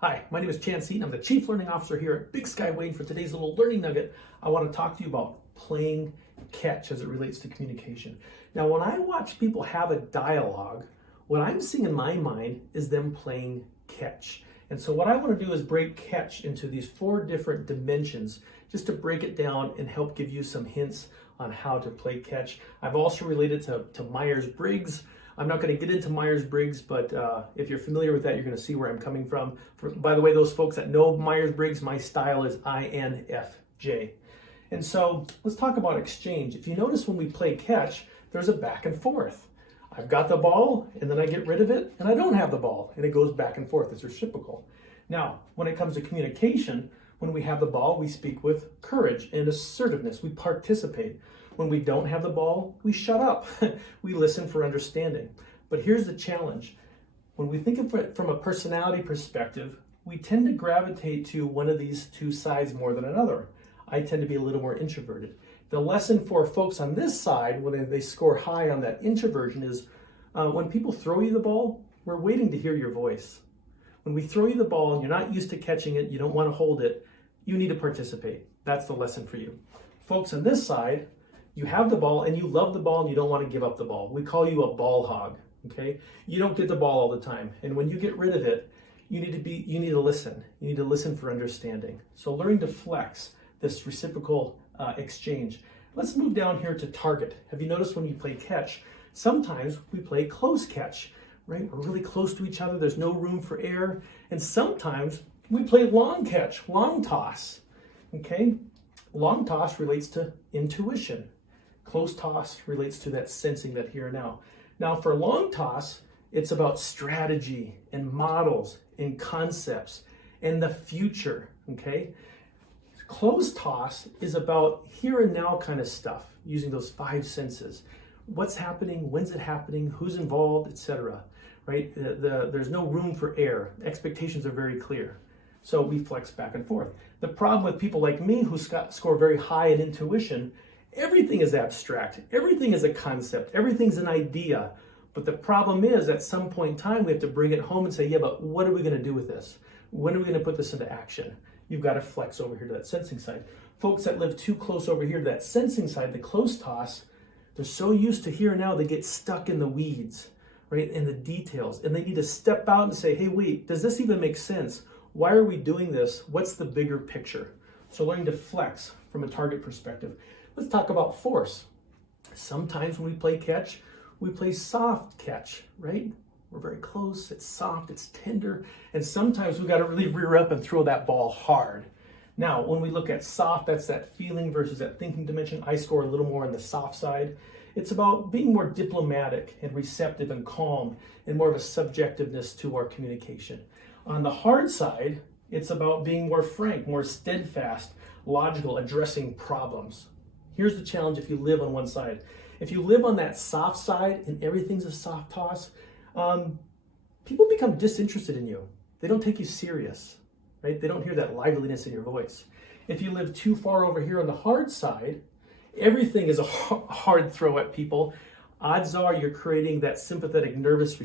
Hi, my name is Chance Eaton. I'm the Chief Learning Officer here at Big Sky Wayne. For today's little learning nugget, I want to talk to you about playing catch as it relates to communication. Now, when I watch people have a dialogue, what I'm seeing in my mind is them playing catch. And so what I want to do is break catch into these 4 different dimensions just to break it down and help give you some hints on how to play catch. I've also related to Myers-Briggs. I'm not going to get into Myers-Briggs, but if you're familiar with that, you're going to see where I'm coming from. By the way, those folks that know Myers-Briggs, my style is INFJ. And so let's talk about exchange. If you notice when we play catch, there's a back and forth. I've got the ball, and then I get rid of it, and I don't have the ball, and it goes back and forth. It's reciprocal. Now, when it comes to communication, when we have the ball, we speak with courage and assertiveness. We participate. When we don't have the ball, we shut up. We listen for understanding. But here's the challenge. When we think of it from a personality perspective, we tend to gravitate to one of these 2 sides more than another. I tend to be a little more introverted. The lesson for folks on this side, when they score high on that introversion, is when people throw you the ball, we're waiting to hear your voice. When we throw you the ball and you're not used to catching it, you don't want to hold it, you need to participate. That's the lesson for you. Folks on this side, you have the ball and you love the ball and you don't want to give up the ball. We call you a ball hog, okay? You don't get the ball all the time. And when you get rid of it, you need to listen. You need to listen for understanding. So learning to flex this reciprocal exchange. Let's move down here to target. Have you noticed when you play catch, sometimes we play close catch, right? We're really close to each other. There's no room for error. And sometimes we play long catch, long toss, okay? Long toss relates to intuition. Close toss relates to that sensing, that here and now. Now for long toss, it's about strategy and models and concepts and the future, okay? Close toss is about here and now kind of stuff, using those 5 senses. What's happening, when's it happening, who's involved, etc. Right? There's no room for error. Expectations are very clear. So we flex back and forth. The problem with people like me who score very high in intuition, everything is abstract. Everything is a concept. Everything's an idea. But the problem is, at some point in time, we have to bring it home and say, yeah, but what are we going to do with this? When are we going to put this into action? You've got to flex over here to that sensing side. Folks that live too close over here to that sensing side, the close toss, they're so used to here and now, they get stuck in the weeds, right? In the details. And they need to step out and say, hey, wait, does this even make sense? Why are we doing this? What's the bigger picture? So learning to flex from a target perspective. Let's talk about force. Sometimes when we play catch, we play soft catch, right? We're very close, it's soft, it's tender, and sometimes we've got to really rear up and throw that ball hard. Now, when we look at soft, that's that feeling versus that thinking dimension. I score a little more on the soft side. It's about being more diplomatic and receptive and calm and more of a subjectiveness to our communication. On the hard side, it's about being more frank, more steadfast, logical, addressing problems. Here's the challenge if you live on one side. If you live on that soft side and everything's a soft toss, people become disinterested in you. They don't take you serious, right? They don't hear that liveliness in your voice. If you live too far over here on the hard side, everything is a hard throw at people. Odds are you're creating that sympathetic nervous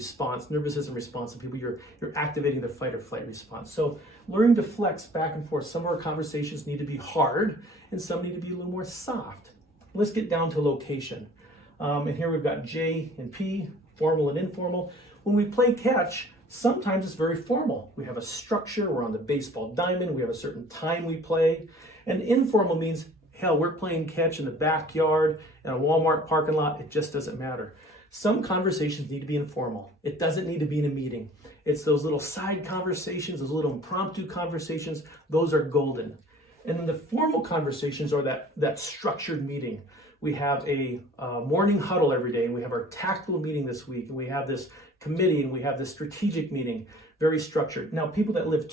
nervous response in people. You're activating the fight or flight response. So learning to flex back and forth. Some of our conversations need to be hard and some need to be a little more soft. Let's get down to location. And here we've got J and P, formal and informal. When we play catch, sometimes it's very formal. We have a structure, we're on the baseball diamond, we have a certain time we play. And informal means, hell, we're playing catch in the backyard, in a Walmart parking lot, it just doesn't matter. Some conversations need to be informal. It doesn't need to be in a meeting. It's those little side conversations, those little impromptu conversations, those are golden. And then the formal conversations are that structured meeting. We have a morning huddle every day, and we have our tactical meeting this week, and we have this committee, and we have this strategic meeting, very structured. Now, people that live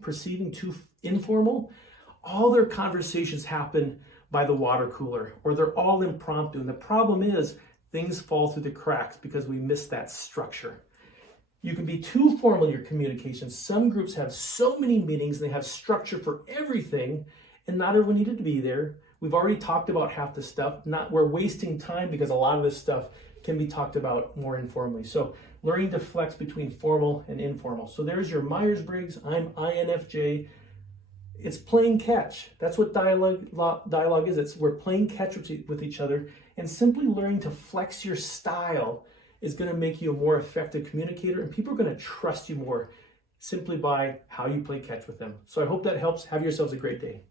perceiving too informal, all their conversations happen by the water cooler, or they're all impromptu. And the problem is things fall through the cracks because we miss that structure. You can be too formal in your communication. Some groups have so many meetings and they have structure for everything, and not everyone needed to be there. We've already talked about half the stuff. We're wasting time because a lot of this stuff can be talked about more informally. So learning to flex between formal and informal. So there's your Myers-Briggs, I'm INFJ. It's playing catch. That's what dialogue is. We're playing catch with each other, and simply learning to flex your style is going to make you a more effective communicator, and people are going to trust you more simply by how you play catch with them. So I hope that helps. Have yourselves a great day.